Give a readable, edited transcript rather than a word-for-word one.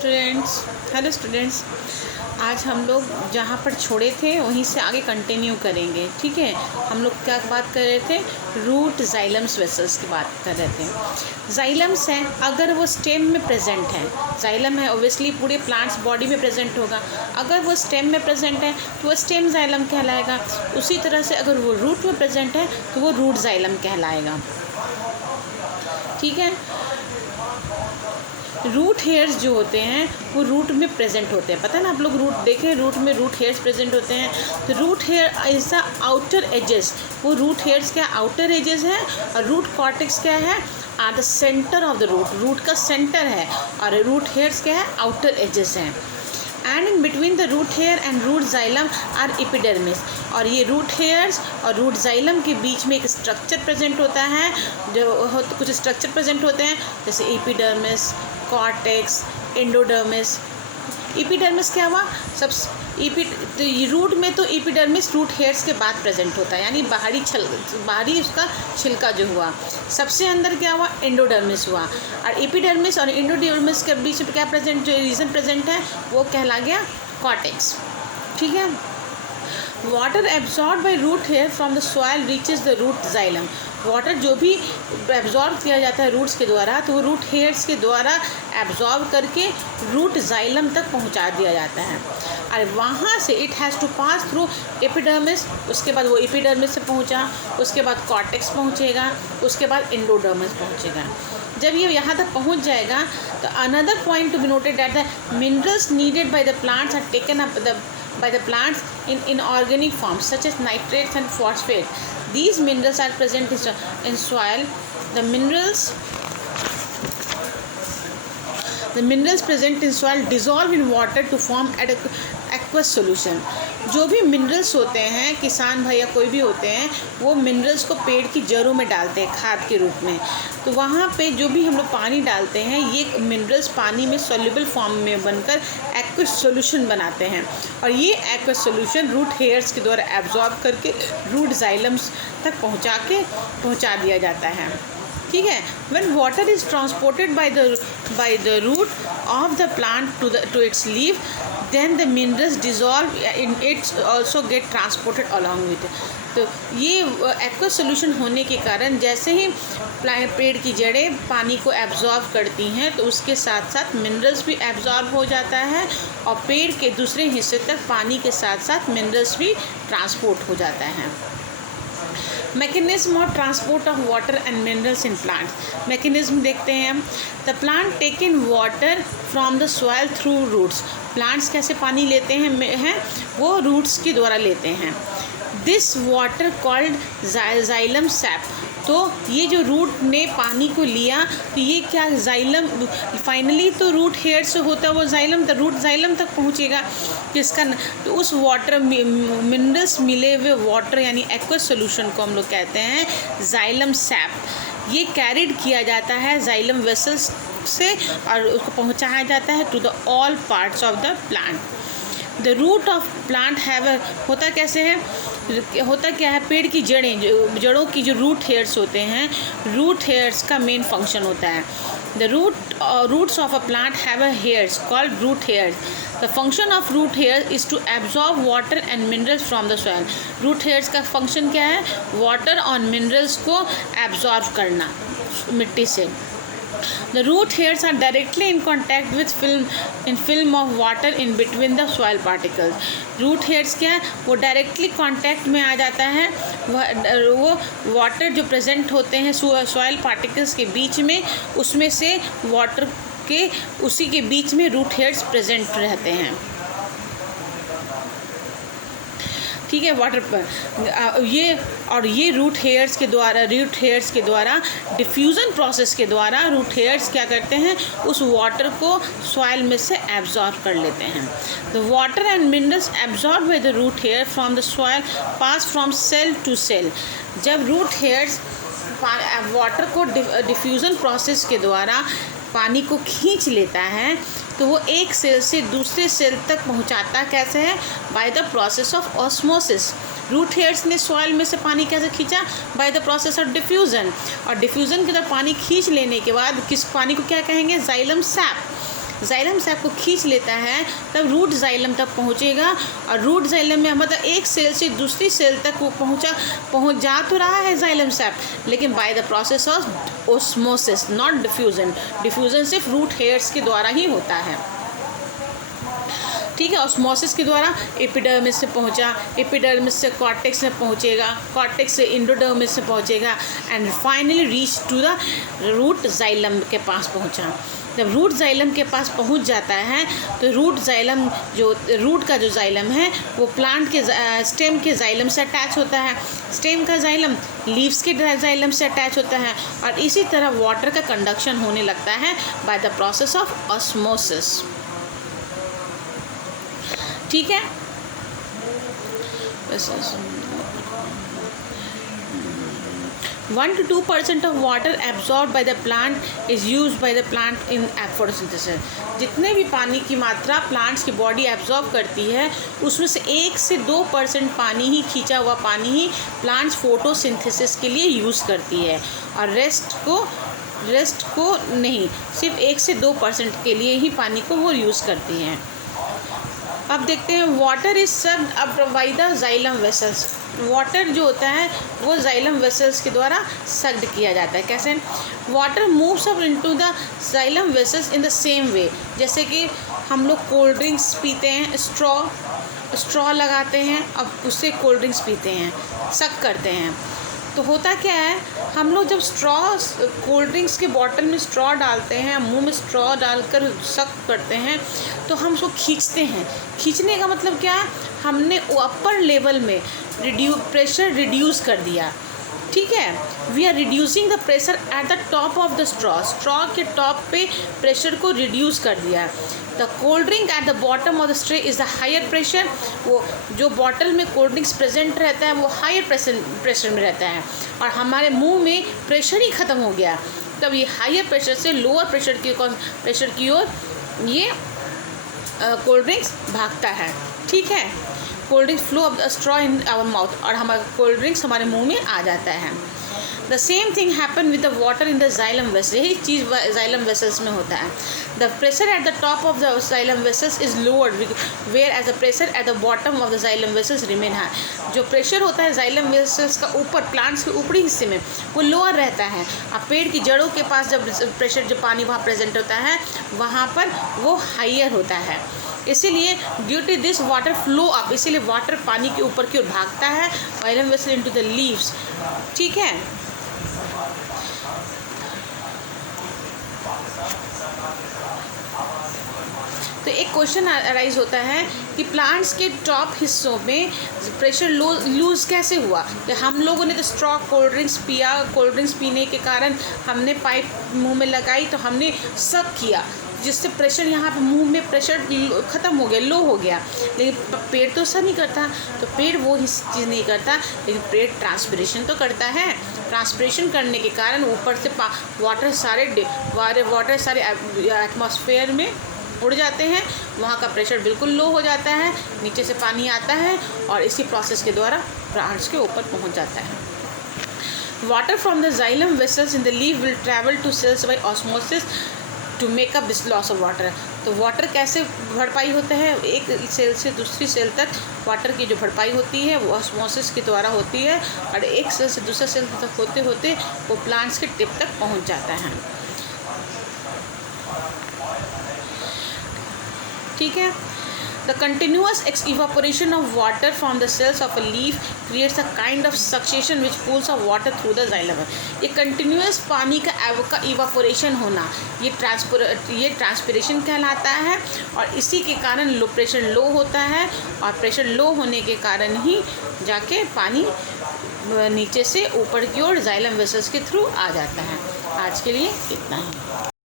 Hello students. आज हम लोग जहाँ पर छोड़े थे वहीं से आगे कंटिन्यू करेंगे। ठीक है, हम लोग क्या बात कर रहे थे? रूट जाइलम्स वेसल्स की बात कर रहे थे। जाइलम्स हैं, अगर वो स्टेम में प्रेजेंट है, जाइलम है ऑब्वियसली पूरे प्लांट्स बॉडी में प्रेजेंट होगा। अगर वो स्टेम में प्रेजेंट है तो वो स्टेम जाइलम कहलाएगा। उसी तरह से अगर वो रूट में प्रेजेंट है तो वो रूट जाइलम कहलाएगा। ठीक है, रूट हेयर्स जो होते हैं वो रूट में प्रेजेंट होते हैं। पता है ना, आप लोग रूट देखें, रूट में रूट हेयर्स प्रेजेंट होते हैं। तो root hair is the outer edges, वो रूट हेयर्स क्या आउटर एजेस हैं, और रूट कॉर्टेक्स क्या है, are the centre of the root, root का सेंटर है, और रूट हेयर्स क्या है, आउटर एजेस हैं। And in between the root hair and root xylem are epidermis, और ये रूट हेयर्स और रूट जाइलम के बीच में एक स्ट्रक्चर प्रेजेंट होता है। जो कुछ स्ट्रक्चर प्रेजेंट होते हैं जैसे एपिडर्मिस, कॉर्टेक्स, एंडोडर्मिस। एपिडर्मिस क्या हुआ, सब तो रूट में तो एपिडर्मिस रूट हेयर्स के बाद प्रेजेंट होता है, यानी बाहरी उसका छिलका जो हुआ। सबसे अंदर क्या हुआ, एंडोडर्मिस हुआ। और एपिडर्मिस और एंडोडर्मिस के बीच में क्या प्रेजेंट, जो रीजन प्रेजेंट है वो कहला गया कॉर्टेक्स। ठीक है, water absorb by root hair from the soil reaches the root xylem. Water जो भी एब्जॉर्ब किया जाता है रूट्स के द्वारा, तो वो रूट हेयर्स के द्वारा एब्जॉर्ब करके रूट जाइलम तक पहुंचा दिया जाता है। और वहाँ से it has to pass through epidermis, उसके बाद वो एपिडर्मिस से पहुंचा, उसके बाद कॉर्टेक्स पहुंचेगा, उसके बाद एंडोडर्मिस पहुंचेगा। जब ये यहाँ तक पहुँच जाएगा तो another point to be noted that the minerals needed by the plants are taken up by the plants in inorganic forms such as nitrates and phosphates. These minerals are present in soil. The minerals present in soil dissolve in water to form aqueous solution. जो भी minerals होते हैं, किसान भाई या कोई भी होते हैं, वो मिनरल्स को पेड़ की जड़ों में डालते हैं खाद के रूप में। तो वहाँ पे जो भी हम लोग पानी डालते हैं, ये मिनरल्स पानी में सॉल्युबल फॉर्म में बनकर एक्वस सॉल्यूशन बनाते हैं, और ये एक्वस सॉल्यूशन रूट हेयर्स के द्वारा एब्जॉर्ब करके रूट जाइलम्स तक पहुँचा दिया जाता है। ठीक है, when water is transported by the root of the plant to its leaf, then the minerals dissolve in it also get transported along with it. तो ये एक्वस सोल्यूशन होने के कारण जैसे ही पेड़ की जड़ें पानी को एब्जॉर्ब करती हैं, तो उसके साथ साथ मिनरल्स भी एब्जॉर्ब हो जाता है, और पेड़ के दूसरे हिस्से तक पानी के साथ साथ मिनरल्स भी ट्रांसपोर्ट हो जाता है। Mechanism of transport of water and minerals in plants. Mechanism देखते हैं हम। The plant take in water from the soil through roots. Plants कैसे पानी लेते हैं वो रूट्स के द्वारा लेते हैं। This water called xylem SAP. तो ये जो रूट ने पानी को लिया, तो ये क्या जाइलम फाइनली तो रूट हेयर से होता है वो जाइलम, तो रूट जाइलम तक पहुँचेगा, जिसका तो उस वाटर मिनरल्स मिले हुए वाटर यानी एक्वस सॉल्यूशन को हम लोग कहते हैं जाइलम सैप। ये कैरिड किया जाता है जाइलम वेसल्स से, और उसको पहुँचाया जाता है to the all parts of the plant. The root of plant have होता कैसे है, होता क्या है, पेड़ की जड़ों की जो रूट हेयर्स होते हैं, रूट हेयर्स का मेन फंक्शन होता है। The roots of a plant have a hairs called root hairs. The function of root hair is to absorb water and minerals from the soil. Root hairs का function क्या है, water और minerals को absorb करना मिट्टी से। The root hairs are directly in contact with film of water in between the soil particles. Root hairs क्या है, वो डायरेक्टली कांटेक्ट में आ जाता है, वो वाटर जो प्रेजेंट होते हैं सॉइल पार्टिकल्स के बीच में, उसमें से वाटर के उसी के बीच में रूट हेयर्स प्रेजेंट रहते हैं। ठीक है, वाटर पर ये रूट हेयर्स के द्वारा डिफ्यूज़न प्रोसेस के द्वारा रूट हेयर्स क्या करते हैं, उस वाटर को सॉइल में से एब्जॉर्ब कर लेते हैं। The water and minerals absorb by the root hair from the soil pass from cell to cell. जब रूट हेयर्स वाटर को डिफ्यूज़न प्रोसेस के द्वारा पानी को खींच लेता है, तो वो एक सेल से दूसरे सेल तक पहुंचाता कैसे है, by the process of osmosis. Root hairs ने सॉइल में से पानी कैसे खींचा, by the process of diffusion. और डिफ्यूज़न के अंदर पानी खींच लेने के बाद किस पानी को क्या कहेंगे, जाइलम सैप। जाइलम सैक को खींच लेता है तब रूट जाइलम तक पहुँचेगा, और रूट जाइलम में मतलब एक सेल से दूसरी सेल तक वो पहुँच जा तो रहा है जाइलम सैक, लेकिन bye the process of osmosis, not diffusion. Diffusion सिर्फ रूट हेयर्स के द्वारा ही होता है, ठीक है। ऑस्मोसिस के द्वारा एपिडर्मिस से पहुंचा, एपिडर्मिस से कॉर्टेक्स में पहुंचेगा, कॉर्टेक्स से इंडोडर्मिस से पहुंचेगा, and finally reach to the root xylem के पास पहुंचा। जब रूट जाइलम के पास पहुंच जाता है तो रूट जाइलम जो रूट का जो जाइलम है वो प्लांट के स्टेम के जाइलम से अटैच होता है, स्टेम का जाइलम लीव्स के जाइलम से अटैच होता है, और इसी तरह वाटर का कंडक्शन होने लगता है by the process of osmosis, ठीक है। 1 to 2% of water absorbed by the plant is used by the plant in photosynthesis। जितने भी पानी की मात्रा प्लांट्स की बॉडी एब्जॉर्ब करती है उसमें से 1 से 2% पानी ही, खींचा हुआ पानी ही प्लांट्स फोटोसिंथेसिस के लिए यूज़ करती है, और रेस्ट को नहीं, सिर्फ 1 से 2% के लिए ही पानी को वो यूज़ करती हैं। अब देखते हैं water is sucked up by the xylem vessels. Water जो होता है वो जाइलम वेसल्स के द्वारा सक्ड किया जाता है। कैसे? Water moves up into the xylem vessels in the same way. जैसे कि हम लोग कोल्ड ड्रिंक्स पीते हैं, स्ट्रॉ लगाते हैं, अब उससे कोल्ड ड्रिंक्स पीते हैं, सक करते हैं। तो होता क्या है, हम लोग जब कोल्ड ड्रिंक्स के बॉटल में स्ट्रॉ डालते हैं, मुंह में स्ट्रॉ डालकर सक करते हैं, तो हम उसको खींचते हैं। खींचने का मतलब क्या है, हमने अपर लेवल में प्रेशर रिड्यूस कर दिया, ठीक है। We are reducing the pressure at the top of the straw के टॉप पे प्रेशर को रिड्यूस कर दिया। The cold drink at the bottom of the straw is the higher pressure. वो जो बॉटल में कोल्ड ड्रिंक्स प्रेजेंट रहता है वो हायर प्रेशर में रहता है, और हमारे मुंह में प्रेशर ही ख़त्म हो गया। तब ये हायर प्रेशर से लोअर प्रेशर की ओर ये कोल्ड ड्रिंक्स भागता है, ठीक है। Cold drinks flow of the straw in our mouth, और हमारा कोल्ड ड्रिंक्स हमारे मुंह में आ जाता है। The same thing happen with the water in the xylem vessel. यही चीज़ जाइलम वेसल्स में होता है। The pressure at the top of the xylem vessels is lower, whereas the pressure at the bottom of the xylem vessels remain high. जो pressure होता है xylem vessels का ऊपर, प्लांट्स के ऊपरी हिस्से में, वो लोअर रहता है। अब पेड़ की जड़ों के पास जब प्रेशर, जो पानी वहाँ प्रेजेंट होता है, वहाँ पर वो हाइयर होता है। इसीलिए due to this water flow up, इसीलिए वाटर पानी के ऊपर की ओर भागता है, xylem vessel into the leaves, ठीक है। तो एक क्वेश्चन अराइज होता है कि प्लांट्स के टॉप हिस्सों में प्रेशर लूज़ कैसे हुआ। तो हम लोगों ने तो कोल्ड ड्रिंक्स पिया, कोल्ड ड्रिंक्स पीने के कारण हमने पाइप मुंह में लगाई, तो हमने सक किया, जिससे प्रेशर यहाँ पे मुंह में प्रेशर ख़त्म हो गया, लो हो गया। लेकिन पेड़ तो ऐसा नहीं करता, तो पेड़ वो चीज़ नहीं करता, लेकिन पेड़ ट्रांसपिरेशन तो करता है। ट्रांसपिरेशन करने के कारण ऊपर से वाटर सारे एटमॉस्फेयर में उड़ जाते हैं, वहाँ का प्रेशर बिल्कुल लो हो जाता है, नीचे से पानी आता है, और इसी प्रोसेस के द्वारा प्लांट्स के ऊपर पहुँच जाता है। Water from the xylem vessels in the leaf will travel to cells by osmosis to make up this loss of water. तो वाटर कैसे भरपाई होता है, एक सेल से दूसरी सेल तक वाटर की जो भरपाई होती है वो ऑस्मोसिस के द्वारा होती है, और एक सेल से दूसरे सेल तक होते होते वो प्लांट्स के टिप तक पहुंच जाता है, ठीक है। The continuous evaporation of water from the cells of a leaf creates a kind of suction which pulls of water through the xylem। ये कंटिन्यूस पानी का इवापोरेशन होना, ये ट्रांसपिरेशन कहलाता है, और इसी के कारण प्रेशर लो होता है, और प्रेशर लो होने के कारण ही जाके पानी नीचे से ऊपर की ओर जाइलम वेसल्स के थ्रू आ जाता है। आज के लिए इतना ही।